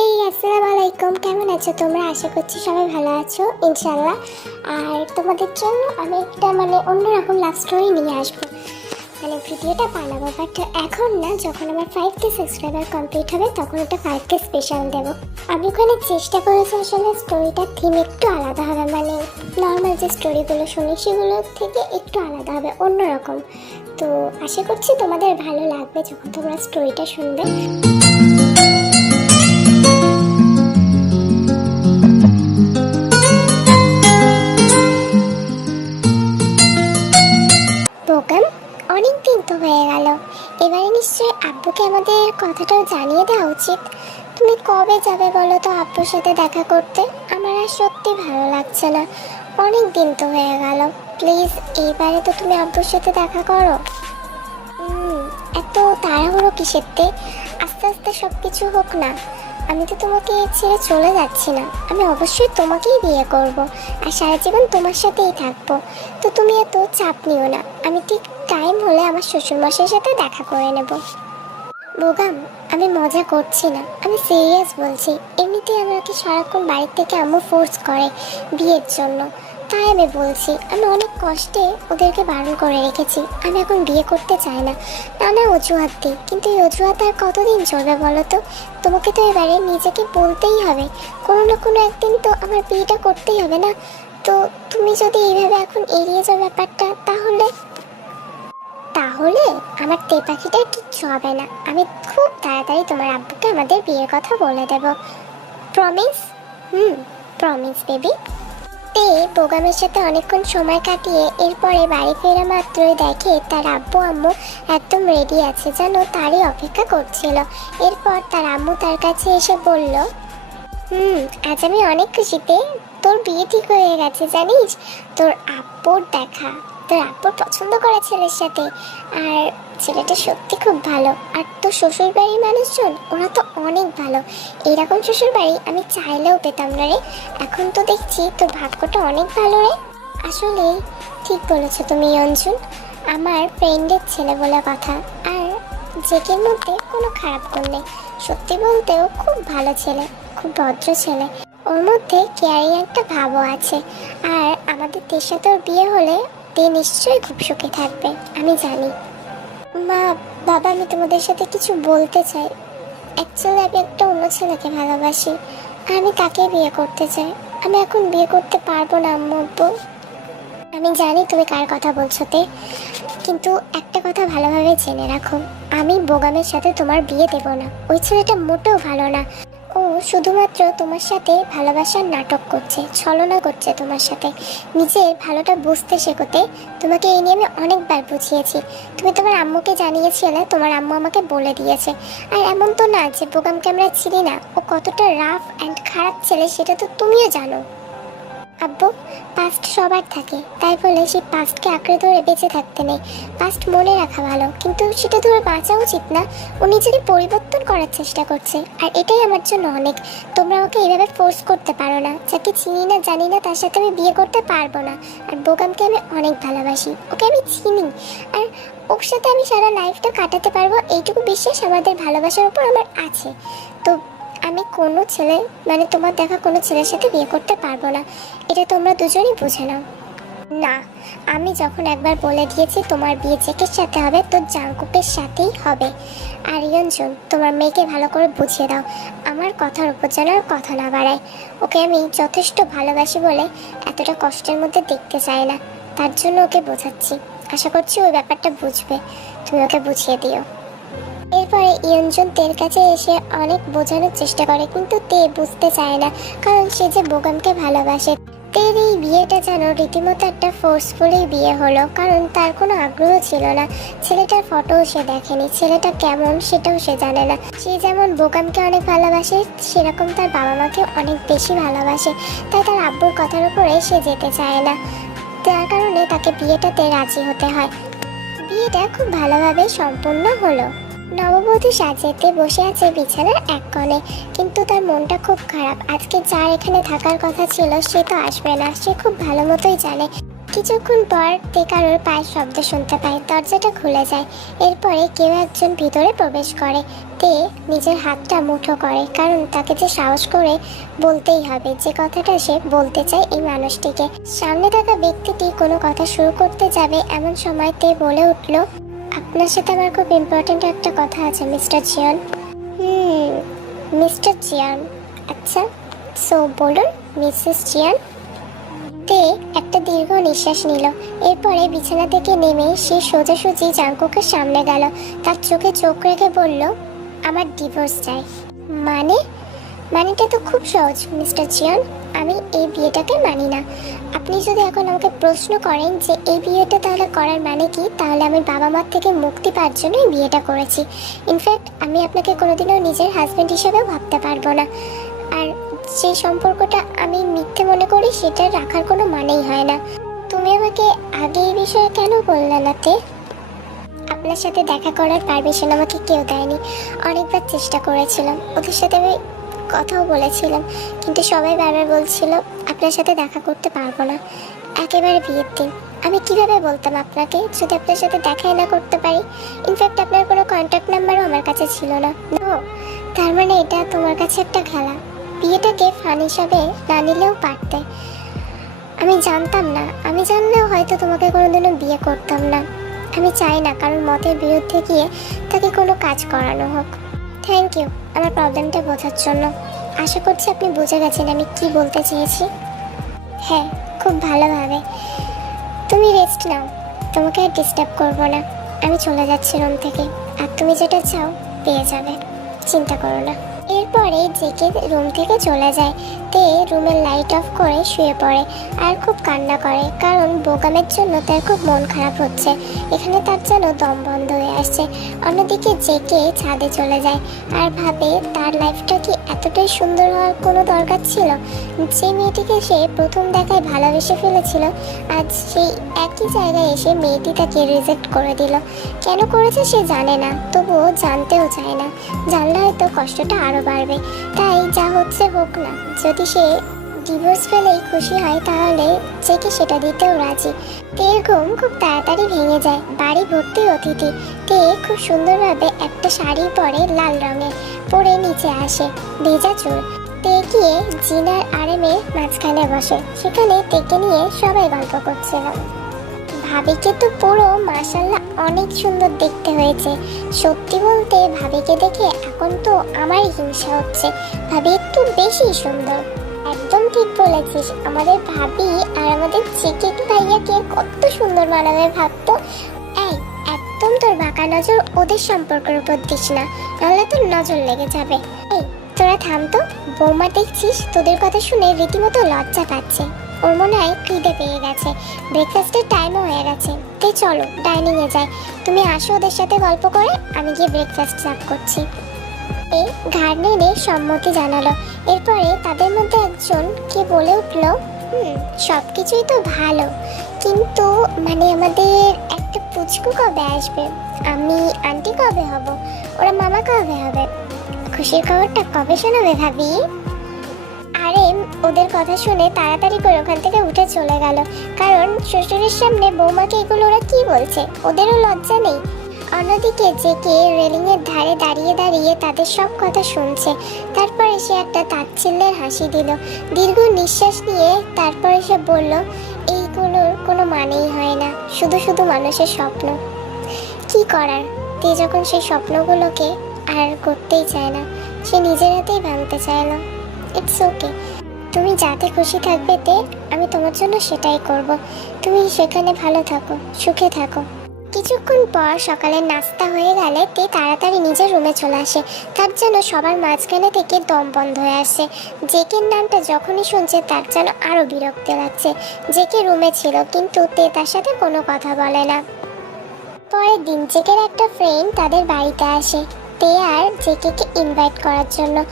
এই, আসসালামু আলাইকুম। কেমন আছো তোমরা? আশা করছি সবাই ভালো আছো ইনশাল্লাহ আর তোমাদের জন্য আমি একটা মানে অন্যরকম লাভ স্টোরি নিয়ে আসব। মানে ভিডিওটা বানাবো বাট এখন না, যখন আমার ফাইভ কে সাবস্ক্রাইবার কমপ্লিট হবে, তখন একটা ফাইভ কে স্পেশাল দেবো। আমি ওখানে চেষ্টা করেছি আসলে স্টোরিটার থিম একটু আলাদা হবে মানে নর্মাল যে স্টোরিগুলো শুনি সেগুলোর থেকে একটু আলাদা হবে, অন্যরকম। তো আশা করছি তোমাদের ভালো লাগবে যখন তোমরা স্টোরিটা শুনবে। হয়ে গেল। এবারে নিশ্চয়ই আব্বুকে আমাদের কথাটাও জানিয়ে দেওয়া উচিত। তুমি কবে যাবে বলো তো আব্বুর সাথে দেখা করতে? আমার আর সত্যি ভালো লাগছে না। অনেক দিন তো হয়ে গেল। প্লিজ, এইবারে তো তুমি আব্বুর সাথে দেখা করো। এত তাড়াহুড়ো কিসেরতে আস্তে আস্তে সব কিছু হোক না। আমি তো তোমাকে ছেড়ে চলে যাচ্ছি না। আমি অবশ্যই তোমাকেই বিয়ে করব। আর সারা জীবন তোমার সাথেই থাকব। তো তুমি এত চাপ নিও না। আমি ঠিক টাইম হলে আমার শ্বশুরমশাইয়ের সাথে দেখা করে নেব। বোগাম, আমি মজা করছি না। আমি সিরিয়াস বলছি, এমনিতেই আমাকে সারাক্ষণ বাড়ির থেকে আম্মু ফোর্স করে বিয়ের জন্য। তাই আমি বলছি, আমি অনেক কষ্টে ওদেরকে বারণ করে রেখেছি। আমি এখন বিয়ে করতে চাই না। নানা অজুহাত দিই, কিন্তু এই অজুহাত আর কতদিন চলবে বলো তো? তোমাকে তো এবারে নিজেকে বলতেই হবে। কোনো না কোনো একদিন তো আমার বিয়েটা করতেই হবে না। তো তুমি যদি এইভাবে এখন এড়িয়ে যাও ব্যাপারটা, তাহলে? তাহলে আমার তে পাখিটার কিচ্ছু হবে না। আমি খুব তাড়াতাড়ি তোমার আব্বুকে আমাদের বিয়ের কথা বলে দেব। প্রমিস হুম প্রমিস বেবি তে বোগামের সাথে অনেকক্ষণ সময় কাটিয়ে এরপরে বাড়ি ফেরা মাত্রই দেখে তার আব্বু, আম্মু একদম রেডি আছে যেন তারই অপেক্ষা করছিল। এরপর তার আম্মু তার কাছে এসে বলল, হুম, আজ আমি অনেক খুশিতে তোর বিয়ে ঠিক হয়ে গেছে, জানিস? তোর আব্বুর দেখা। তোর আব্বুর পছন্দ করা ছেলের সাথে। আর ছেলেটা সত্যি খুব ভালো। আর তোর শ্বশুর বাড়ির মানুষজন, ওরা তো অনেক ভালো। এরকম শ্বশুর বাড়ি আমি চাইলেও পেতাম না রে। এখন তো দেখছি তোর ভাগ্যটা অনেক ভালো রে। আসলে ঠিক বলেছ তুমি, অঞ্জুন। আমার ফ্রেন্ডের ছেলে বলে কথা। আর জেকের মধ্যে কোনো খারাপ গুণ নেই। সত্যি বলতেও খুব ভালো ছেলে, খুব ভদ্র ছেলে। ওর মধ্যে কেয়ারিং একটা ভাবও আছে। আর আমাদের তের সাথে ওর বিয়ে হলে তে নিশ্চয়ই খুব সুখে থাকবে, আমি জানি। মা, বাবা, আমি তোমাদের সাথে কিছু বলতে চাই। অ্যাকচুয়ালি আমি একটা অন্য ছেলেকে ভালোবাসি আমি তাকে বিয়ে করতে চাই। আমি এখন বিয়ে করতে পারব না, আম্মু আমি জানি তুমি কার কথা বলছো তে কিন্তু একটা কথা ভালোভাবে জেনে রাখো। আমি বোগামের সাথে তোমার বিয়ে দেব না। ওই ছেলেটা মোটেও ভালো না। শুধুমাত্র তোমার সাথে ভালোবাসার নাটক করছে, ছলনা করছে তোমার সাথে। নিজের ভালোটা বুঝতে শেখোতে তোমাকে এই নিয়ে আমি অনেকবার বুঝিয়েছি। তুমি তোমার আম্মুকে জানিয়েছিলে, তোমার আম্মু আমাকে বলে দিয়েছে। আর এমন তো না যে বোগামকে আমরা চিনি না। ও কতটা রাফ অ্যান্ড খারাপ ছেলে, সেটা তো তুমিও জানো। আব্বু পাস্ট সবার থাকে। তাই বলে সেই পাস্টকে আঁকড়ে ধরে বেঁচে থাকতে নেই। পাস্ট মনে রাখা ভালো, কিন্তু সেটা ধরে বাঁচা উচিত না। ও নিজেকে পরিবর্তন করার চেষ্টা করছে, আর এটাই আমার জন্য অনেক। তোমরা ওকে এভাবে ফোর্স করতে পারো না। যাকে চিনি না, জানি না, তার সাথে আমি বিয়ে করতে পারব না। আর বোগামকে আমি অনেক ভালোবাসি। ওকে আমি চিনি। আর ওর সাথে আমি সারা লাইফটা কাটাতে পারব, এইটুকু বিশ্বাস আমাদের ভালোবাসার উপর আমার আছে। তো আমি কোনো ছেলে মানে তোমার দেখা কোনো ছেলের সাথে বিয়ে করতে পারব না। এটা তোমরা দুজনই বুঝে নাও। না, আমি যখন একবার বলে দিয়েছি তোমার বিয়ে চেকের সাথে হবে, তো জাঙ্কুকের সাথেই হবে। আর ইয়ঞ্জন তোমার মেয়েকে ভালো করে বুঝিয়ে দাও। আমার কথার উপর যেন আর কথা না বাড়ায়। ওকে আমি যথেষ্ট ভালোবাসি বলে এতটা কষ্টের মধ্যে দেখতে চাই না। তার জন্য ওকে বোঝাচ্ছি। আশা করছি ওই ব্যাপারটা বুঝবে। তুমি ওকে বুঝিয়ে দিও। এরপরে ইয়ঞ্জন তের কাছে এসে অনেক বোঝানোর চেষ্টা করে, কিন্তু তে বুঝতে চায় না, কারণ সে যে বোগামকে ভালোবাসে। তের এই বিয়েটা যেন রীতিমতো একটা ফোর্সফুলি বিয়ে হলো, কারণ তার কোনো আগ্রহ ছিল না। ছেলেটার ফটোও সে দেখেনি, ছেলেটা কেমন সেটাও সে জানে না। সে যেমন বোগামকে অনেক ভালোবাসে, সেরকম তার বাবা মাকে অনেক বেশি ভালোবাসে, তাই তার আব্বুর কথার উপরে সে যেতে চায় না। তার কারণে তাকে বিয়েটাতে রাজি হতে হয়। বিয়েটা খুব ভালোভাবে সম্পূর্ণ হলো। নববধূ সাজেতে বসে আছে বিছানার এক কোণে। কিন্তু তার মনটা খুব খারাপ। আজকে যার এখানে থাকার কথা ছিল, সে তো আসবে না। সে খুব ভালো মতোই জানে। কিছুক্ষণ পর তে কারোর পায়ের শব্দ শুনতে পায়। দরজাটা খুলে যায়। এরপরে কেউ একজন ভিতরে প্রবেশ করে। তে নিজের হাতটা মুঠো করে, কারণ তাকে যে সাহস করে বলতেই হবে, যে কথাটা সে বলতে চায় এই মানুষটিকে। সামনে থাকা ব্যক্তিটি কোনো কথা শুরু করতে যাবে, এমন সময় তে বলে উঠল আপনার সাথে আমার খুব ইম্পর্ট্যান্ট একটা কথা আছে, মিস্টার জিয়ান হুম, মিস্টার জিয়ান আচ্ছা সো বলুন, মিসেস জিয়ান তে একটা দীর্ঘ নিঃশ্বাস নিল। এরপরে বিছানা থেকে নেমে সে সোজাসুজি জাঙ্কুকের সামনে গেল। তার চোখে চোখ রেখে বলল, আমার ডিভোর্স চাই। মানে? মানেটা তো খুব সহজ, মিস্টার জিয়ান আমি এই বিয়েটাকে মানি না। আপনি যদি এখন আমাকে প্রশ্ন করেন যে এই বিয়েটা তাহলে করার মানে কি, তাহলে আমি বাবা মার থেকে মুক্তি পাওয়ার জন্য এই বিয়েটা করেছি। ইনফ্যাক্ট আমি আপনাকে কোনোদিনও নিজের হাজব্যান্ড হিসেবেও ভাবতে পারব না। আর যে সম্পর্কটা আমি মিথ্যে মনে করি, সেটা রাখার কোনো মানেই হয় না। তুমি আমাকে আগে এই বিষয়ে কেন বললে না তে? আপনার সাথে দেখা করার পারমিশন আমাকে কেউ দেয়নি। অনেকবার চেষ্টা করেছিলাম। ওদের সাথে আমি কথাও বলেছিলাম কিন্তু সবাই বারবার বলছিল, আপনার সাথে দেখা করতে পারব না। একেবারে বিয়ের দিন। আমি কীভাবে বলতাম আপনাকে? যদি আপনার সাথে দেখাই না করতে পারি ইনফ্যাক্ট আপনার কোনো কন্ট্যাক্ট নাম্বারও আমার কাছে ছিল না। ও তার মানে এটা তোমার কাছে একটা খেলা। বিয়েটাকে ফান হিসাবে না নিলেও পারতে। আমি জানতাম না। আমি জানলেও হয়তো তোমাকে কোনোদিনও বিয়ে করতাম না। আমি চাই না কারণ মতের বিরুদ্ধে গিয়ে তাকে কোনো কাজ করানো হোক। থ্যাংক ইউ আমার প্রবলেমটা বোঝার জন্য। আশা করছি আপনি বুঝে গেছেন আমি কি বলতে চেয়েছি। হ্যাঁ খুব ভালোভাবে। তুমি রেস্ট নাও। তোমাকে আর ডিস্টার্ব করব না। আমি চলে যাচ্ছি রুম থেকে। আর তুমি যেটা চাও, পেয়ে যাবে। চিন্তা করো না। এরপরে জেকে রুম থেকে চলে যায়। তে রুমের লাইট অফ করে শুয়ে পড়ে আর খুব কান্না করে, কারণ বোকামের জন্য তার খুব মন খারাপ হচ্ছে। এখানে তার যেন দম বন্ধ হয়ে আসছে। অন্যদিকে জেকে ছাদে চলে যায় আর ভাবে তার লাইফটা কি এতটাই সুন্দর হওয়ার কোনো দরকার ছিল? যে মেয়েটিকে সে প্রথম দেখায় ভালোবেসে ফেলেছিল, আজ সেই একই জায়গায় এসে মেয়েটি তাকে রিজেক্ট করে দিল। কেন করেছে সে জানে না, তবুও জানতেও চায় না। জানলে হয়তো কষ্টটা আরও বাড়বে তাই যা হচ্ছে হোক না, যদি সে ডিভোর্স পেলেই খুশি হয়, তাহলে চেকে সেটা দিতেও রাজি। তের ঘুম খুব তাড়াতাড়ি ভেঙে যায়, বাড়ি ভর্তি অতিথি। তে খুব সুন্দরভাবে একটা শাড়ি পরে লাল রঙের পরে নিচে আসে, ভেজা চুল। তে গিয়ে জিনার আরেমের মাঝখানে বসে। সেখানে তেকে নিয়ে সবাই গল্প করছিল। ভাবিকে তো পুরো মাসাল্লাহ অনেক সুন্দর দেখতে হয়েছে। সত্যি বলতে ভাবিকে দেখে এখন তো আমারই হিংসা হচ্ছে। ভাবি একটু বেশি সুন্দর। একদম ঠিক বলেছিস, আমাদের ভাবি আর আমাদের চিকেন ভাইয়াকে কত সুন্দর মানাবে ভাবতো। এই, একদম তোর বাঁকা নজর ওদের সম্পর্কের উপর দিস না, নাহলে তোর নজর লেগে যাবে। এই তোরা থাম তো। বৌমা দেখছিস, তোদের কথা শুনে রীতিমতো লজ্জা পাচ্ছে। ওর মনে হয় খিদে পেয়ে গেছে। ব্রেকফাস্টের টাইমও হয়ে গেছে। তে চলো ডাইনিংয়ে যাই। তুমি আসো ওদের সাথে গল্প করে, আমি গিয়ে ব্রেকফাস্ট সার্ভ করছি। এই ঘাড় নেড়ে সম্মতি জানালো। এরপরে তাদের মধ্যে একজন কে বলে উঠল, হুম সব কিছুই তো ভালো। কিন্তু মানে আমাদের একটা পুচকু কবে আসবে? আমি আন্টি কবে হব? ওরা মামা কবে হবে? খুশির খবরটা কবে শোনাবে, ভাবি? আরে, ওদের কথা শুনে তাড়াতাড়ি করে ওখান থেকে উঠে চলে গেল। কারণ শ্বশুরের সামনে বৌমাকে এগুলো ওরা কি বলছে? ওদেরও লজ্জা নেই। অন্যদিকে জেকে রেলিংয়ের ধারে দাঁড়িয়ে দাঁড়িয়ে তাদের সব কথা শুনছে। তারপরে সে একটা তাচ্ছিল্যের হাসি দিল। দীর্ঘ নিঃশ্বাস নিয়ে তারপরে সে বলল, এইগুলোর কোনো মানেই হয় না। শুধু শুধু মানুষের স্বপ্ন। কি করার? তে যখন সেই স্বপ্নগুলোকে আর করতেই চায় না। সে নিজের হাতেই ভাঙতে চায় না। ইটস ওকে তুমি যাতে খুশি থাকবে তে, আমি তোমার জন্য সেটাই করব। তুমি সেখানে ভালো থাকো, সুখে থাকো। কিছুক্ষণ পর সকালের নাস্তা হয়ে গেলে তে তাড়াতাড়ি নিজের রুমে চলে আসে। তার যেন সবার মাঝখানে থেকে দম বন্ধ হয়ে আসে। জেকের নামটা যখনই শুনছে, তার যেন আরও বিরক্ত লাগছে। জেকে রুমে ছিল, কিন্তু তে তার সাথে কোনো কথা বলে না। পরের দিন জেকের একটা ফ্রেন্ড তাদের বাড়িতে আসে। তে আর জেকেকে ইনভাইট করার জন্য।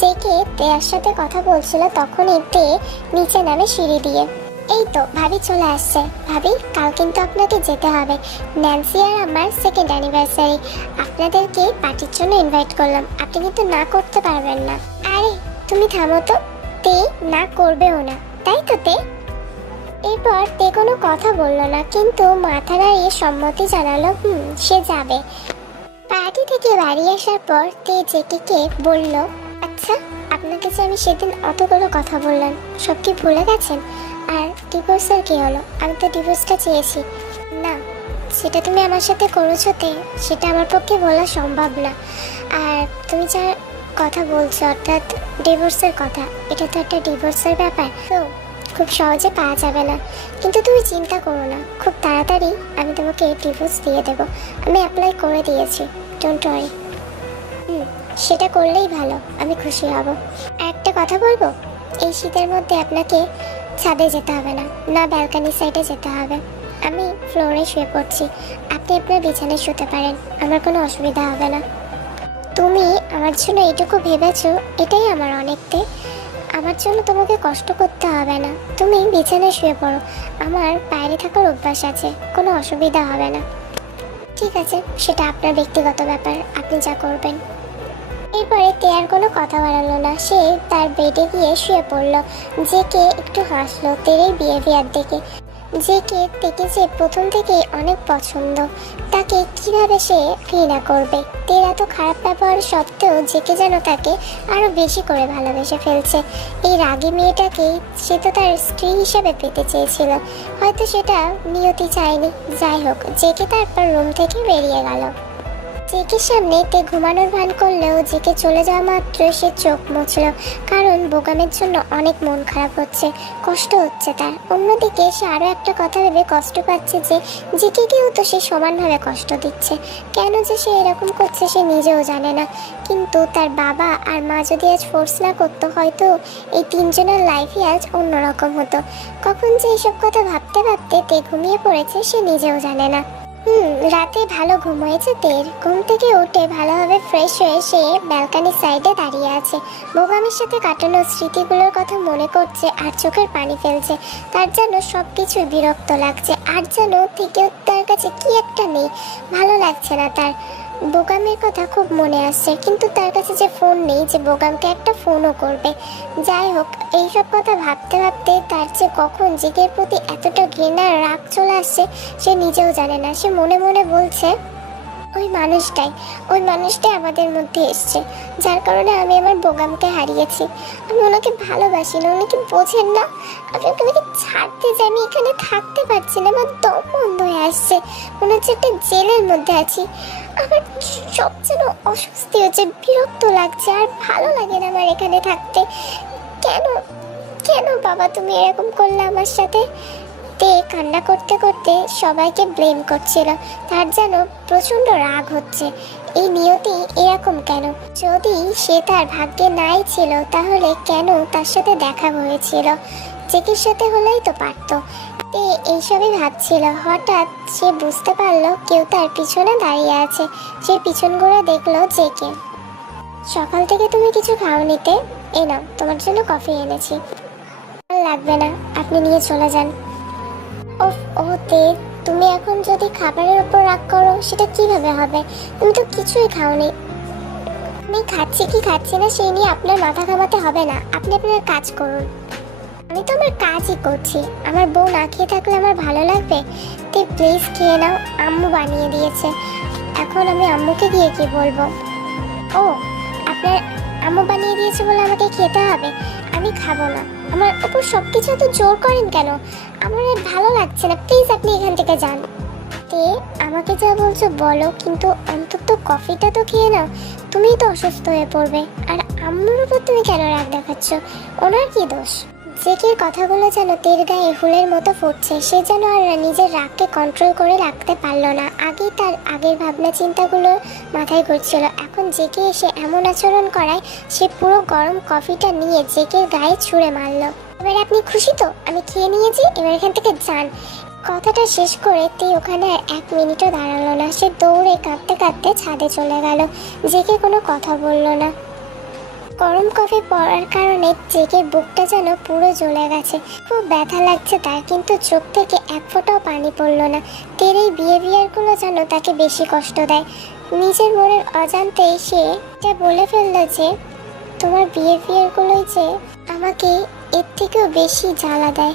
জেকে তেয়ার সাথে কথা বলছিল তখনই তে নিচে নামে সিঁড়ি দিয়ে। এই তো, ভাবি চলে আসছে। ভাবি, কাল কিন্তু আপনাকে যেতে হবে। ন্যান্সি আর আমার সেকেন্ড অ্যানিভার্সারি আপনাদেরকে পার্টির জন্য ইনভাইট করলাম। আপনি কিন্তু না করতে পারবেন না। আরে, তুমি থামো তো। তে না করবেও না। তাই তো তে। এরপর তে কোনো কথা বলল না, কিন্তু মাথা নাড়িয়ে সম্মতি জানালো, হুম, সে যাবে। থেকে বাড়ি আসার পর তে জেকিকে বলল আচ্ছা আপনাকে যে আমি সেদিন অতগুলো কথা বললাম, সব কি ভুলে গেছেন? আর ডিভোর্সের কি হলো? আমি তো ডিভোর্সটা চেয়েছি। না, সেটা তুমি আমার সাথে করেছ তে, সেটা আমার পক্ষে বলা সম্ভব না। আর তুমি যা কথা বলছো, অর্থাৎ ডিভোর্সের কথা, এটা তো একটা ডিভোর্সের ব্যাপার, তো খুব সহজে পাওয়া যাবে না। কিন্তু তুমি চিন্তা করো না, খুব তাড়াতাড়ি আমি তোমাকে ডিভোর্স দিয়ে দেবো। আমি অ্যাপ্লাই করে দিয়েছি। ডোন্ট ওয়ারি হুম, সেটা করলেই ভালো, আমি খুশি হব। একটা কথা বলব? এই শীতের মধ্যে আপনাকে ছাদে যেতে হবে না না ব্যালকানি সাইডে যেতে হবে। আমি ফ্লোরে শুয়ে পড়ছি, আপনি আপনার বিছানায় শুতে পারেন, আমার কোনো অসুবিধা হবে না। তুমি আমার জন্য এটুকু ভেবেছো, এটাই আমার অনেকতে। আমার জন্য তোমাকে কষ্ট করতে হবে না। তুমি বিছানায় শুয়ে পড়ো, আমার বাইরে থাকার অভ্যাস আছে, কোনো অসুবিধা হবে না। ঠিক আছে, সেটা আপনার ব্যক্তিগত ব্যাপার, আপনি যা করবেন। এরপরে তে আর কোনো কথা বাড়ালো না, সে তার বেডে গিয়ে শুয়ে পড়ল। যে কে একটু হাসলো তেরেই বিহেভিয়ার দেখে। যে কে যে প্রথম থেকেই অনেক পছন্দ, তাকে কীভাবে সে ঘৃণা করবে? তের এত খারাপ ব্যবহার সত্ত্বেও জেকে যেন তাকে আরও বেশি করে ভালোবেসে ফেলছে। এই রাগী মেয়েটাকে সে তো তার স্ত্রী হিসেবে পেতে চেয়েছিল। হয়তো সেটা নিয়তি চায়নি। যাই হোক জেকে তারপর রুম থেকে বেরিয়ে গেল। জেকের সামনে তে ঘুমানোর ভান করলেও জেকে চলে যাওয়া মাত্র সে চোখ মুছল। কারণ বোকামের জন্য অনেক মন খারাপ হচ্ছে, কষ্ট হচ্ছে তার। অন্যদিকে সে আরও একটা কথা ভেবে কষ্ট পাচ্ছে যে জেকেকেও তো সে সমানভাবে কষ্ট দিচ্ছে। কেন যে সে এরকম করছে সে নিজেও জানে না। কিন্তু তার বাবা আর মা যদি আজ ফোর্স না করতো, হয়তো এই তিনজনের লাইফই আজ অন্যরকম হতো। কখন যে এইসব কথা ভাবতে ভাবতে তে ঘুমিয়ে পড়েছে সে নিজেও জানে না। হুম, রাতে ভালো ঘুম হয়েছে তের। ঘুম থেকে উঠে ভালোভাবে ফ্রেশ হয়ে সে ব্যালকানির সাইডে দাঁড়িয়ে আছে। বোগামের সাথে কাটানো স্মৃতিগুলোর কথা মনে করছে আর চোখের পানি ফেলছে। তার যেন সব কিছুই বিরক্ত লাগছে, আর যেন থেকেও তার কাছে কি একটা নেই। ভালো লাগছে না তার। বোগামের কথা খুব মনে আসছে, কিন্তু তার কাছে যে ফোন নেই, যে বোগামকে একটা ফোনও করবে। যাই হোক, এইসব কথা ভাবতে ভাবতে তার যে কখন জিগের প্রতি এতটা ঘৃণার রাগ চলে আসছে, সে নিজেও জানে না। সে মনে মনে বলছে, ওই মানুষটাই ওই মানুষটাই আমাদের মধ্যে এসছে। যার কারণে আমি আমার বোগামকে হারিয়েছি। আমি ওনাকে ভালোবাসি না, উনি কি বোঝেন না? আমি ওনাকে ছাড়তে চাই আমি এখানে থাকতে পারছি না, আমার দম বন্ধ আসছে মনে হচ্ছে একটা জেলের মধ্যে আছি। আমার সব যেন অস্বস্তি হচ্ছে, বিরক্ত লাগছে, আর ভালো লাগে না আমার এখানে থাকতে। কেন কেন বাবা তুমি এরকম করলে আমার সাথে? তে কান্না করতে করতে সবাইকে ব্লেম করছিল। তার যেন প্রচণ্ড রাগ হচ্ছে। এই নিয়তি এরকম কেন? যদি সে তার ভাগ্যে নাই ছিল, তাহলে কেন তার সাথে দেখা হয়েছিল? চেকির সাথে হলেই তো পারতো। তে এইসবই ভাবছিল। হঠাৎ সে বুঝতে পারল কেউ তার পিছনে দাঁড়িয়ে আছে। সে পিছন ঘুরে দেখল জেকে সকাল থেকে তুমি কিছু খাওনিতে এই নাও, তোমার জন্য কফি এনেছি। লাগবে না, আপনি নিয়ে চলে যান। ওফ ও তে, তুমি এখন যদি খাবারের উপর রাগ করো, সেটা কীভাবে হবে? তুমি তো কিছুই খাওনি। আমি খাচ্ছি কি খাচ্ছি না, সেই নিয়ে আপনার মাথা ঘামাতে হবে না। আপনি আপনার কাজ করুন। আমি তো আমার কাজই করছি। আমার বউ না খেয়ে থাকলে আমার ভালো লাগবে? তুই প্লিজ খেয়ে নাও, আম্মু বানিয়ে দিয়েছে। এখন আমি আম্মুকে গিয়ে কি বলব? ও, আপনার আম্মু বানিয়ে দিয়েছে বলে আমাকে খেতে হবে? আমি খাব না। আমার উপর সব কিছু এত জোর করেন কেন? আমার আর ভালো লাগছে না। প্লিজ আপনি এখান থেকে যান। তে, আমাকে যা বলছো বলো, কিন্তু অন্তত কফিটা তো খেয়ে নাও। তুমিই তো অসুস্থ হয়ে পড়বে। আর আম্মুর উপর তুমি কেন রাগ দেখাচ্ছ? ওনার কি দোষ? জেকের কথাগুলো যেন তের গায়ে হুলের মতো ফুটছে, সে যেন আর নিজের রাগকে কন্ট্রোল করে রাখতে পারল না। আগে তার আগের ভাবনা চিন্তাগুলো মাথায় ঘুরছিল। এখন জেকে এসে এমন আচরণ করায়, সে পুরো গরম কফিটা নিয়ে জেকের গায়ে ছুঁড়ে মারলো। এবার আপনি খুশি তো? আমি খেয়ে নিয়েছি, এবার এখান থেকে যান। কথাটা শেষ করে তে ওখানে আর এক মিনিটও দাঁড়াল না। সে দৌড়ে কাঁদতে কাঁদতে ছাদে চলে গেল। জেকে কোনো কথা বলল না। গরম কফি পড়ার কারণে জেকের বুকটা যেন পুরো জ্বলে গেছে। খুব ব্যথা লাগছে তার, কিন্তু চোখ থেকে এক ফোঁটাও পানি পড়ল না। তের এই বিহেভিয়ারগুলো যেন তাকে বেশি কষ্ট দেয়। নিজের মনের অজান্তেই সে এটা বলে ফেলল যে, তোমার বিহেভিয়ারগুলোই যে আমাকে এর থেকেও বেশি জ্বালা দেয়।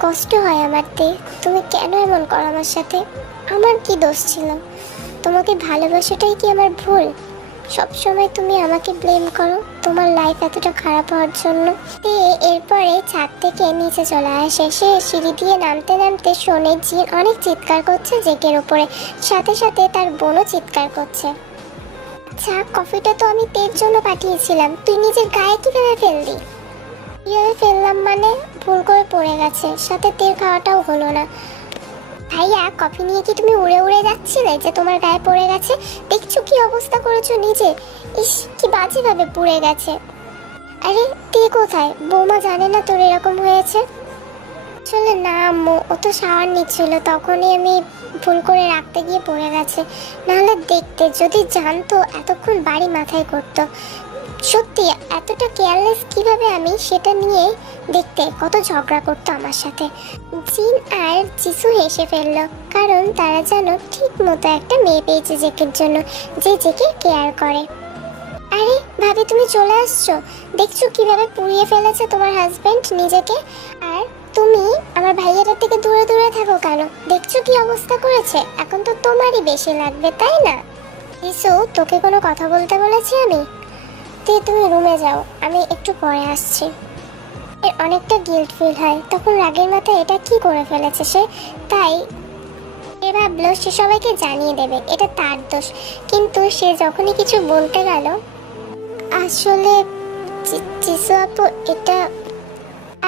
কষ্ট হয় আমার তে। তুমি কেন এমন করো আমার সাথে? আমার কি দোষ ছিল? তোমাকে ভালোবাসাটাই কি আমার ভুল? সবসময় তুমি আমাকে ব্লেম করো, তোমার লাইফ এতটা খারাপ হওয়ার জন্য। এরপরে ছাদ থেকে নিচে চলে আসে। সে সিঁড়ি দিয়ে নামতে নামতে শোনে জিন অনেক চিৎকার করছে জেকের উপরে। সাথে সাথে তার বোনও চিৎকার করছে। আচ্ছা কফিটা তো আমি তের জন্য পাঠিয়েছিলাম। তুই নিজের গায়ে কীভাবে ফেললি? কীভাবে ফেললাম মানে? ভুল করে পড়ে গেছে। সাথে তেল খাওয়াটাও হলো না। ভাইয়া, কফি নিয়ে কি তুমি উড়ে উড়ে যাচ্ছিলে? যে তোমার গায়ে পড়ে গেছে। দেখছ কি অবস্থা করেছ নিজে? ইস, কি বাজেভাবে পুড়ে গেছে। আরে তে কোথায়? বৌমা জানে না তোর এরকম হয়েছে। আসলে না, আম্মু, ও তো শাওয়ার নিচ্ছিল। তখনই আমি ভুল করে রাখতে গিয়ে পড়ে গেছে। নাহলে দেখতে, যদি জানতো, এতক্ষণ বাড়ি মাথায় করতো। সত্যি, এতটা কেয়ারলেস কীভাবে আমি সেটা নিয়ে দেখতে কত ঝগড়া করতো আমার সাথে? জিন আর জিসু হেসে ফেলল, কারণ তারা যেন ঠিক মতো একটা মেয়ে পেয়েছে জেকের জন্য, যে জেকে কেয়ার করে। আরে, ভাবি তুমি চলে আসছো? দেখছ কীভাবে পুড়িয়ে ফেলেছে তোমার হাজবেন্ড নিজেকে? আর তুমি আমার ভাইয়ের থেকে দূরে দূরে থাকো কেন? দেখছ কি অবস্থা করেছে? এখন তো তোমারই বেশি লাগবে, তাই না? জিসু, তোকে কোনো কথা বলতে বলেছি আমি? তুই তুমি রুমে যাও, আমি একটু পরে আসছি। এর অনেকটা গিল্ট ফিল হয়, তখন রাগের মাথায় এটা কি করে ফেলেছে সে? তাই সে ভাবলো, সে সবাইকে জানিয়ে দেবে, এটা তার দোষ। কিন্তু সে যখনই কিছু বলতে গেল, আসলে জিসু আপু, এটা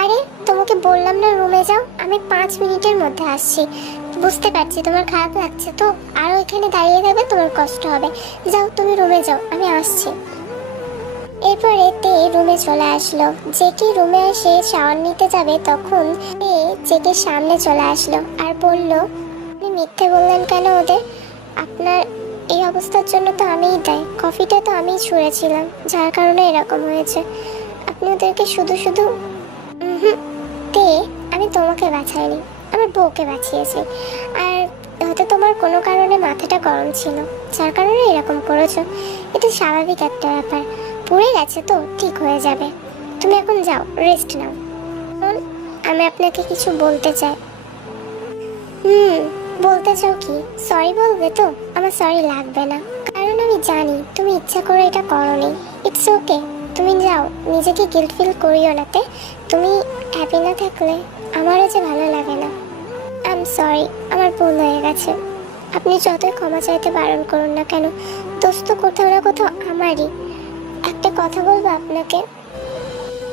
আরে, তোমাকে বললাম না রুমে যাও, আমি পাঁচ মিনিটের মধ্যে আসছি। বুঝতে পারছি, তোমার খারাপ লাগছে তো আরও এখানে দাঁড়িয়ে থাকবে তোমার কষ্ট হবে। যাও, তুমি রুমে যাও, আমি আসছি। এরপরে তে রুমে চলে আসলো। জেকে রুমে এসে শাওয়ার নিতে যাবে, তখন তে জেকের সামনে চলে আসলো আর বলল, আপনি মিথ্যে বললেন কেন ওদের? আপনার এই অবস্থার জন্য তো আমিই দায়। কফিটা তো আমিই ছুঁড়েছিলাম, যার কারণে এরকম হয়েছে। আপনি ওদেরকে শুধু শুধু তে আমি তোমাকে বাঁচাইনি, আমার বউকে বাঁচিয়েছি। আর হয়তো তোমার কোনো কারণে মাথাটা গরম ছিল, যার কারণে এরকম করেছ। এটা স্বাভাবিক একটা ব্যাপার। পড়ে গেছে তো, ঠিক হয়ে যাবে। তুমি এখন যাও রেস্ট নাও। আমি আপনাকে কিছু বলতে চাই। হুম, বলতে চাও কি? সরি বলবে তো? আমার সরি লাগবে না। কারণ আমি জানি তুমি ইচ্ছা করে এটা করনি। ইটস ওকে তুমি যাও, নিজেকে গিল্ট ফিল করিও নাতে তুমি হ্যাপি না থাকলে আমারও যে ভালো লাগে না। আই এম সরি আমার ভুল হয়ে গেছে। আপনি যতই ক্ষমা চাইতে বারণ করুন না কেন, দোস্ত কোথাও না কোথাও আমারই। কথা বলব আপনাকে?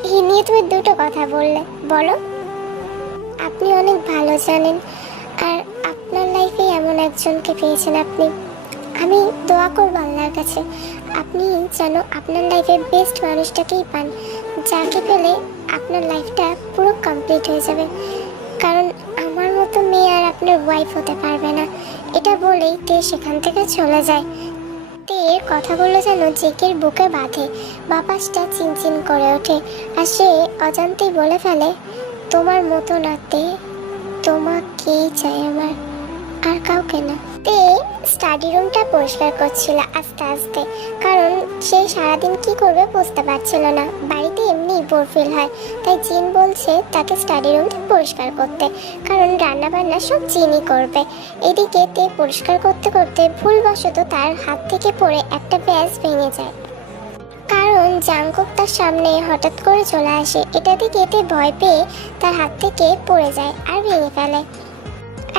এই নিয়ে তুমি দুটো কথা বললে, বলো। আপনি অনেক ভালো জানেন, আর আপনার লাইফে এমন একজনকে পেয়েছেন আপনি। আমি দোয়া করব আল্লাহর কাছে, আপনি যেন আপনার লাইফে বেস্ট মানুষটাকেই পান, যাকে পেলে আপনার লাইফটা পুরো কমপ্লিট হয়ে যাবে। কারণ আমার মতো মেয়ে আর আপনার ওয়াইফ হতে পারবে না। এটা বলেই তে সেখান থেকে চলে যায়। তের কথাগুলো যেন জেকের বুকে বাঁধে। বাপাসটা চিনচিন করে ওঠে আর সে অজান্তেই বলে ফেলে, তোমার মতো নাতে, তোমাকেই চাই আমার, আর কাউকে না। তে স্টাডি রুমটা পরিষ্কার করছিল আস্তে আস্তে। কারণ সে সারাদিন কি করবে বুঝতে পারছিল না। বাড়িতে এমনি বোর ফিল হয়। তাই জিন বলছে তাকে স্টাডি রুমটা পরিষ্কার করতে। কারণ রান্না বান্না সব জিনই করবে। এদিকে তে পরিষ্কার করতে করতে ভুলবশত তার হাত থেকে পড়ে একটা ব্যাস ভেঙে যায়। কারণ জাংকুক তার সামনে হঠাৎ করে চলে আসে। এটা দেখে তে ভয় পেয়ে তার হাত থেকে পড়ে যায় আর ভেঙে ফেলে।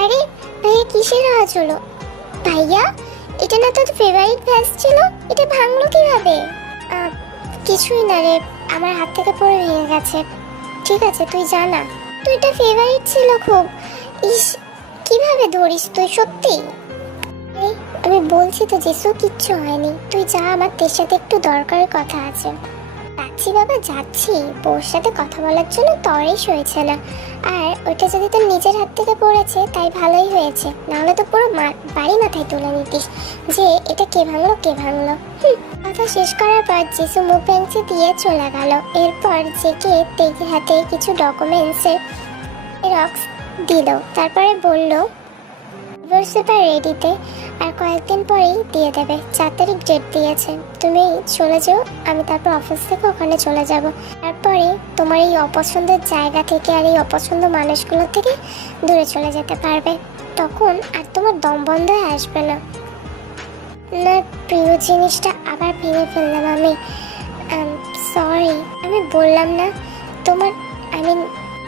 আরে, ভাইয়া কিসের আওয়াজ হলো? ভাইয়া, এটা না তোর ফেভারিট ভ্যাস ছিল? এটা ভাঙলো কীভাবে? কিছুই না রে, আমার হাত থেকে পড়ে ভেঙে গেছে। ঠিক আছে, তুই জানা তুই এটা ফেভারিট ছিল খুব। ইস, কীভাবে ধরিস তুই, সত্যি? আমি বলছি তো যেসু কিচ্ছু হয়নি। তুই যা, আমার তোর সাথে একটু দরকারের কথা আছে। যাচ্ছি বাবা যাচ্ছি, বউর সাথে কথা বলার জন্য তরেই হয়েছে না। আর ওটা যদি তোর নিজের হাত থেকে পড়েছে, তাই ভালোই হয়েছে। নাহলে তো পুরো বাড়ি মাথায় তুলে নিতিস। যে এটা কে ভাঙলো কে ভাঙলো। কথা শেষ করার পর যিশু মুখ ভেঙচি দিয়ে চলে গেল। এরপর জেকে তেগি হাতে কিছু ডকুমেন্টসের রক্স দিল। তারপরে বলল ডিভোর্স পেপার রেডিতে আর কয়েকদিন পরেই দিয়ে দেবে। চার তারিখ ডেট দিয়েছে। তুমি চলে যাও, আমি তারপর অফিস থেকে ওখানে চলে যাব। তারপরে তোমার এই অপছন্দের জায়গা থেকে আর এই অপছন্দ মানুষগুলো থেকে দূরে চলে যেতে পারবে। তখন আর তোমার দম বন্ধ হয়ে আসবে না। না, প্রিয় জিনিসটা আবার ভেঙে ফেললাম আমি। সরি আমি বললাম না। তোমার আই মিন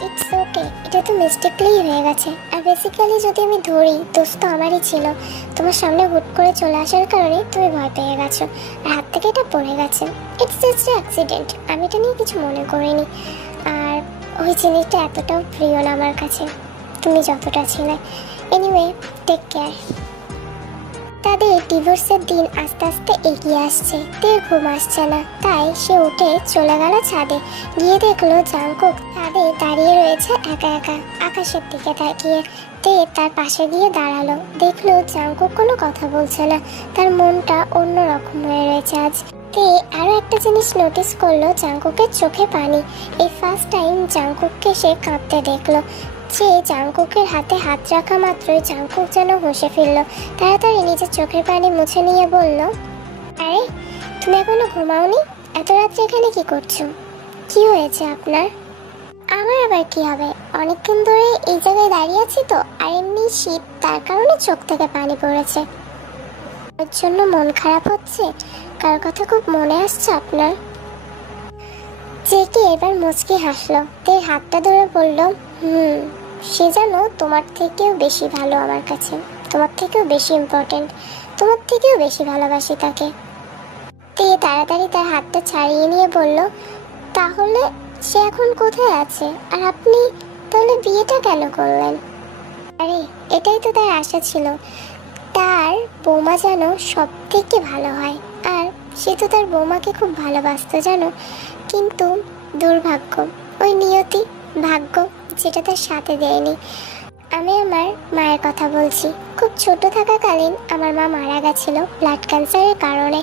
ইটস ওকে এটা তো মিস্টেকলি হয়ে গেছে। আর বেসিক্যালি যদি আমি ধরি, দোষ তো আমারই ছিল। তোমার সামনে হুট করে চলে আসার কারণে তুমি ভয় পেয়ে গেছো। আর হাত থেকে এটা পড়ে গেছে। ইটস জাস্ট অ্যাক্সিডেন্ট আমি এটা নিয়ে কিছু মনে করিনি। আর ওই জিনিসটা এতটাও প্রিয় না আমার কাছে। তুমি যতটা ছিলে। এনিওয়ে টেক কেয়ার তাদের ডিভোর্সের দিন আস্তে আস্তে এগিয়ে আসছে। তে ঘুম আসছে না। তাই সে উঠে চলে গেল ছাদে। গিয়ে দেখল জাঙ্কুক ছাদে দাঁড়িয়ে রয়েছে একা একা। আকাশের দিকে তাকিয়ে তে তার পাশে গিয়ে দাঁড়াল। দেখল জাঙ্কুক কোনো কথা বলছে না। তার মনটা অন্য রকম হয়ে রয়েছে আজ। তে আরও একটা জিনিস নোটিস করল জাঙ্কুকের চোখে পানি। এই ফার্স্ট টাইম জাঙ্কুককে সে কাঁদতে দেখল। যে জাংকুকের হাতে হাত রাখা মাত্রই জাংকুক যেন হেসে ফিরল তাড়াতাড়ি নিজের চোখের পানি মুছে নিয়ে বলল, আরে, তুমি এখনও ঘুমাওনি? এত রাত্রে এখানে কি করছ? কি হয়েছে আপনার? আমার আবার কি হবে? অনেকক্ষণ ধরে এই জায়গায় দাঁড়িয়ে আছি তো, আর এমনি শীত, তার কারণে চোখ থেকে পানি পড়েছে। ওর জন্য মন খারাপ হচ্ছে? কার কথা খুব মনে আসছে আপনার? জেকে এবার মুচকি হাসলো। তে হাতটা ধরে বলল, হুম সে যেন তোমার থেকেও বেশি ভালো আমার কাছে। তোমার থেকেও বেশি ইম্পর্টেন্ট তোমার থেকেও বেশি ভালোবাসি তাকে। তে তাড়াতাড়ি তার হাতটা ছাড়িয়ে নিয়ে বলল, তাহলে সে এখন কোথায় আছে? আর আপনি তাহলে বিয়েটা কেন করলেন? আরে, এটাই তো তার আশা ছিল। তার বৌমা যেন সব থেকে ভালো হয়। আর সে তো তার বৌমাকে খুব ভালোবাসতো, জানো? কিন্তু দুর্ভাগ্য, ওই নিয়তি ভাগ্য যেটা তার সাথে দেয়নি। আমি আমার মায়ের কথা বলছি। খুব ছোট থাকাকালীন আমার মা মারা গেছিল ব্লাড ক্যান্সারের কারণে।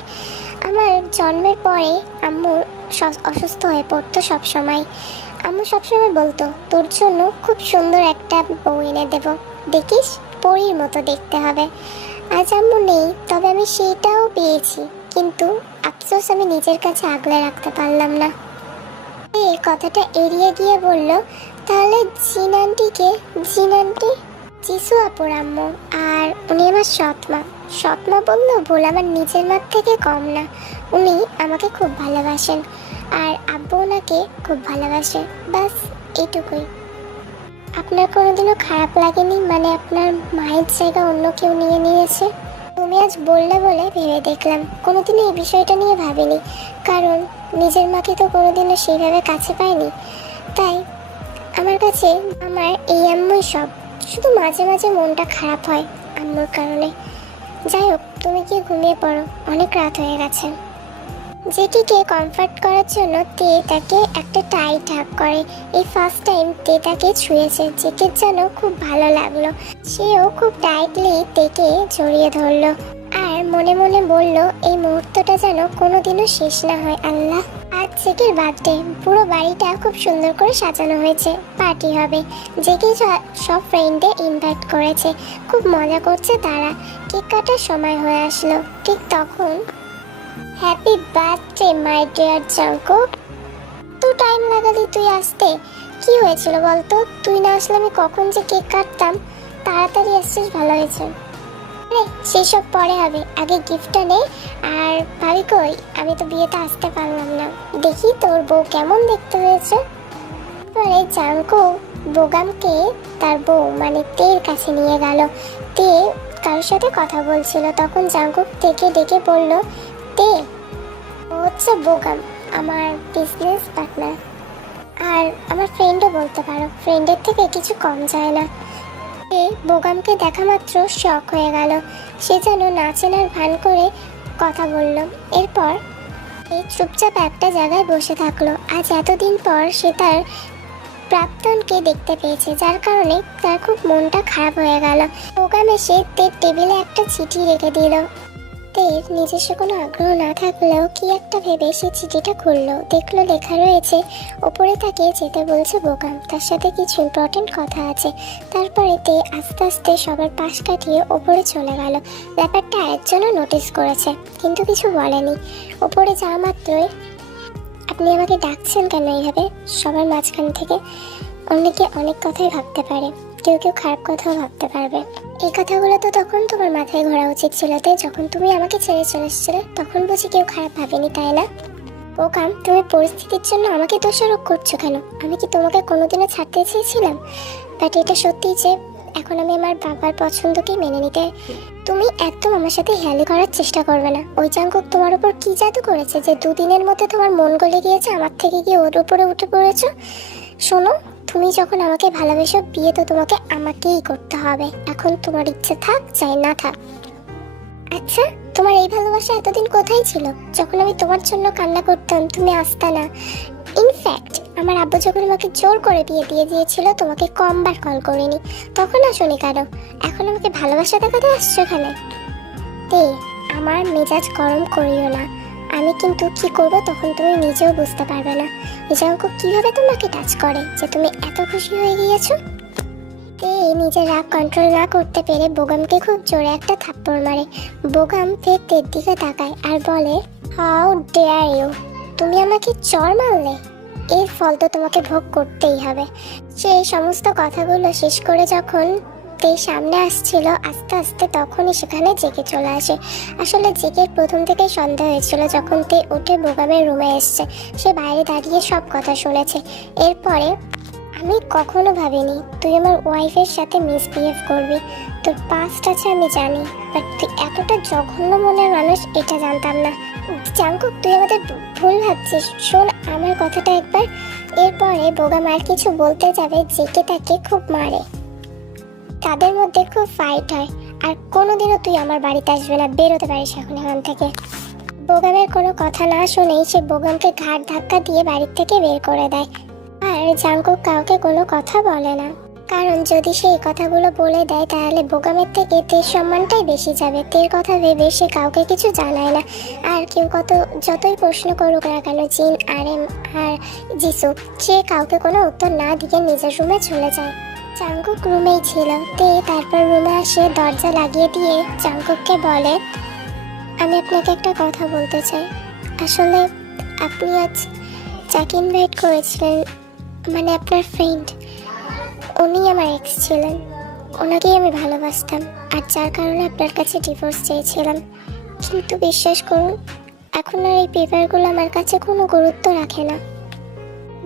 আমার জন্মের পরে আম্মু অসুস্থ হয়ে পড়তো সবসময়। আম্মু সবসময় বলতো, তোর জন্য খুব সুন্দর একটা বউ এনে দেব। দেখিস, পরীর মতো দেখতে হবে। আজ আম্মু নেই, তবে আমি সেইটাও পেয়েছি। কিন্তু আফসোস, আমি নিজের কাছে আগলে রাখতে পারলাম না। এই কথাটা এড়িয়ে গিয়ে বলল তাহলে জিন আন্টিকে, জিন আন্টি? যিশু আপুর আম্মু আর উনি আমার সৎমা সৎমা বলল ভুল, আমার নিজের মার থেকে কম না। উনি আমাকে খুব ভালোবাসেন। আর আব্বু ওনাকে খুব ভালোবাসে বাস এটুকুই আপনার কোনোদিনও খারাপ লাগেনি? মানে আপনার মায়ের জায়গা অন্য কেউ নিয়ে নিয়েছে? তুমি আজ বললে বলে ভেবে দেখলাম। কোনোদিনও এই বিষয়টা নিয়ে ভাবিনি। কারণ নিজের মাকে তো কোনোদিনও সেইভাবে কাছে পাইনি কাছে আমার এই আম্মুই সব। শুধু মাঝে মাঝে মনটা খারাপ হয় আম্মুর কারণে। যাই হোক, তুমি কি ঘুমিয়ে পড়ো, অনেক রাত হয়ে গেছে। জেটিকে কমফর্ট করার জন্য তে তাকে একটা টাইট হাক করে। এই ফার্স্ট টাইম তে তাকে ছুঁয়েছে, জেকের যেন খুব ভালো লাগল। সেও খুব টাইটলি তেকে জড়িয়ে ধরলো। মনে মনে বলল, এই মুহূর্তটা যেন কোনোদিনও শেষ না হয়, আল্লাহ। আজ জেকের বার্থডে পুরো বাড়িটা খুব সুন্দর করে সাজানো হয়েছে পার্টি হবে জেকে সব ফ্রেন্ডে ইনভাইট করেছে, খুব মজা করছে তারা, কেক কাটার সময় হয়ে আসলো, ঠিক তখন happy birthday my dear Jungkook তো টাইম লাগালি তুই আসতে, কি হয়েছিল বলতো? তুই না আসলে আমি কখন যে কেক কাটতাম? তাড়াতাড়ি আসছিস, ভালো হয়েছে। সেসব পরে হবে। আগে গিফটটা নে। আর ভাবি কই? আমি তো বিয়েতে আসতে পারলাম না। দেখি তোর বউ কেমন দেখতে হয়েছে। পরে জাঙ্কু বোগামকে তার বউ মানে তের কাছে নিয়ে গেল। তে কারোর সাথে কথা বলছিল। তখন জাঙ্কুক থেকে ডেকে বলল, তে হচ্ছে বোগাম, আমার বিজনেস পার্টনার আর আমার ফ্রেন্ডও বলতে পারো। ফ্রেন্ডের থেকে কিছু কম যায় না। এ বোগামকে দেখা মাত্র শখ হয়ে গেল। সে যেন নাচেনার ভান করে কথা বলল। এরপর এই চুপচাপ একটা জায়গায় বসে থাকল। আজ এতদিন পর সে তার প্রাক্তনকে দেখতে পেয়েছে, যার কারণে তার খুব মনটা খারাপ হয়ে গেল। বোগাম এসে টেবিলে একটা চিঠি রেখে দিল। তের নিজস্ব কোনো আগ্রহ না থাকলেও কি একটা ভেবে সে চিঠিটা খুললো? দেখল লেখা রয়েছে, ওপরে তাকে যেতে বলছে বোকাম। তার সাথে কিছু ইম্পর্টেন্ট কথা আছে। তারপরে তে আস্তে আস্তে সবার পাশ কাটিয়ে ওপরে চলে গেল। ব্যাপারটা আরেকজনও নোটিস করেছে, কিন্তু কিছু বলেনি। ওপরে যাওয়া মাত্রই আপনি আমাকে ডাকছেন কেন এইভাবে? সবার মাঝখান থেকে অনেকে অনেক কথাই ভাবতে পারে। কেউ কেউ খারাপ কথাও ভাবতে পারবে। এই কথাগুলো তো তখন তোমার মাথায় ঘোরা উচিত ছিল, তাই যখন তুমি আমাকে ছেড়ে চলে এসেছিলে, তখন বুঝি কেউ খারাপ ভাবেনি, তাই না? ও কাম তুমি পরিস্থিতির জন্য আমাকে দোষারোপ করছ কেন? আমি কি তোমাকে কোনোদিনও ছাড়তে চেয়েছিলাম? বাট এটা সত্যি যে, এখন আমি আমার বাবার পছন্দকেই মেনে নিতে তুমি একদম আমার সাথে হেয়ালি করার চেষ্টা করবে না। ওই চাঙ্কুক তোমার উপর কি জাদু করেছে যে দুদিনের মধ্যে তোমার মন গলে গিয়েছে, আমার থেকে গিয়ে ওর উপরে উঠে পড়েছো? শোনো তুমি যখন আমাকে ভালোবেসো, বিয়ে তো তোমাকে আমাকেই করতে হবে। এখন তোমার ইচ্ছে থাক, চাই না থাক। আচ্ছা তোমার এই ভালোবাসা এতদিন কোথায় ছিল? যখন আমি তোমার জন্য কান্না করতাম, তুমি আসতা না। ইনফ্যাক্ট আমার আব্বু যখন আমাকে জোর করে বিয়ে দিয়ে দিয়েছিল, তোমাকে কমবার কল করিনি। তখন আসনি কেন? এখন আমাকে ভালোবাসা দেখাতে আসছো এখানে তে, আমার মেজাজ গরম করিও না। আমি কিন্তু কি করব তখন তুমি নিজেও বুঝতে পারবে না। নিজাঙ্ক কীভাবে তোমাকে টাচ করে যে তুমি এত খুশি হয়ে গিয়েছো? তে নিজের রাগ কন্ট্রোল না করতে পেরে বোগামকে খুব জোরে একটা থাপ্পড় মারে। বোগাম ফের তের দিকে তাকায় আর বলে হাউ ডেয়ার ইউ তুমি আমাকে চর মারলে। এর ফল তো তোমাকে ভোগ করতেই হবে। সে সমস্ত কথাগুলো শেষ করে যখন তে সামনে আসছিল, আস্তে আস্তে তখনই সেখানে জেগে চলে আসে। আসলে জেগের প্রথম থেকে সন্দেহ হয়েছিল যখন তে উঠে বোগামের রুমে এসছে। সে বাইরে দাঁড়িয়ে সব কথা শুনেছে। এরপরে, আমি কখনো ভাবিনি তুই আমার ওয়াইফের সাথে মিসবিহেভ করবি। তোর পাস্ট আছে আমি জানি বাট তুই এতটা জঘন্য মনের মানুষ, এটা জানতাম না। জাঙ্কুক তুই আমাদের ভুল ভাবছিস। শোন, আমার কথাটা একবার। এরপরে বোগাম আর কিছু বলতে যাবে জেকে তাকে খুব মারে। তাদের মধ্যে খুব ফাইট হয়। আর কোনোদিনও তুই আমার বাড়িতে আসবে না, বেরোতে পারিস এখন এখান থেকে। বোগামের কোনো কথা না শুনেই সে বোগামকে ঘাট ধাক্কা দিয়ে বাড়ির থেকে বের করে দেয়। আর জাঙ্কুক কাউকে কোনো কথা বলে না। কারণ যদি সে এই কথাগুলো বলে দেয়, তাহলে বোগামের থেকে তের সম্মানটাই বেশি যাবে। তের কথা ভেবে সে কাউকে কিছু জানায় না। আর কেউ কত, যতই প্রশ্ন করুক না কেন, জিন, আর এম, আর জিসু, সে কাউকে কোনো উত্তর না দিয়ে নিজের রুমে চলে যায়। চাঙ্কুক রুমেই ছিল। তে তারপর রুমে আসে দরজা লাগিয়ে দিয়ে চাঙ্কুককে বলে, আমি আপনাকে একটা কথা বলতে চাই। আসলে আপনি আজ যাকে ইনভাইট করেছিলেন মানে আপনার ফ্রেন্ড উনি আমার এক্স ছিলেন। ওনাকেই আমি ভালোবাসতাম। আর যার কারণে আপনার কাছে ডিভোর্স চেয়েছিলাম। কিন্তু বিশ্বাস করুন, এখন আর এই পেপারগুলো আমার কাছে কোনো গুরুত্ব রাখে না।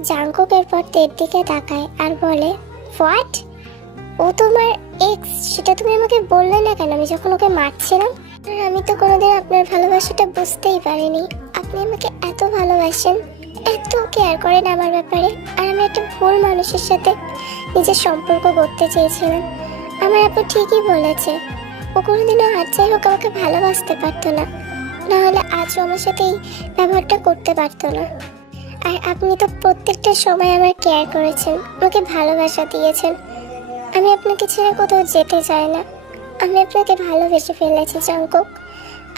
জাঙ্কুক এরপর তের দিকে তাকায় আর বলে হোয়াট ও তোমার এক্স সেটা তুমি আমাকে বললে না কেন? আমি যখন ওকে মারছিলাম আমি তো কোনোদিন আপনার ভালোবাসাটা বুঝতেই পারিনি। আপনি আমাকে এত ভালোবাসেন, এত কেয়ার করেন আমার ব্যাপারে, আর আমি একটা ভুল মানুষের সাথে নিজের সম্পর্ক করতে চেয়েছিলাম। আমার আপু ঠিকই বলেছে, ও কোনোদিনও আর যাই হোক আমাকে ভালোবাসতে পারতো না। নাহলে আজও আমার সাথে এই ব্যবহারটা করতে পারতো না। আর আপনি তো প্রত্যেকটা সময় আমার কেয়ার করেছেন, আমাকে ভালোবাসা দিয়েছেন। আমি আপনাকে ছেড়ে কোথাও যেতে চাই না। আমি আপনাকে ভালোবেসে ফেলেছি চঙ্কক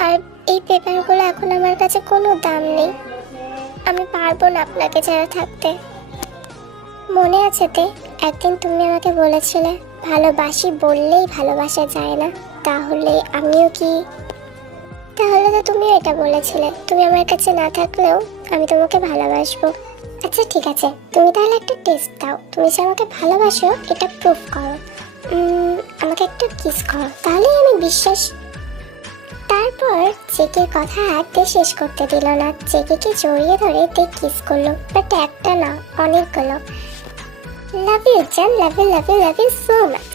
আর এই পেপারগুলো এখন আমার কাছে কোনো দাম নেই। আমি পারব না আপনাকে ছাড়া থাকতে। মনে আছে তে, একদিন তুমি আমাকে বলেছিলে, ভালোবাসি বললেই ভালোবাসা যায় না। তাহলে আমিও কি তাহলে তো তুমিও এটা বলেছিলে। তুমি আমার কাছে না থাকলেও আমি তোমাকে ভালোবাসবো। আচ্ছা ঠিক আছে। তুমি তাহলে একটা টেস্ট দাও। তুমি যে আমাকে ভালোবাসো, এটা প্রুফ করো। আমাকে একটা কিস করো। তাহলেই আমি বিশ্বাস। তারপর জেকের কথা হাতে শেষ করতে দিল না। জেকেকে জড়িয়ে ধরে তে কিস করল। বাট একটা না, অনেকগুলো। লাভ ইউ জান love you love you love you so much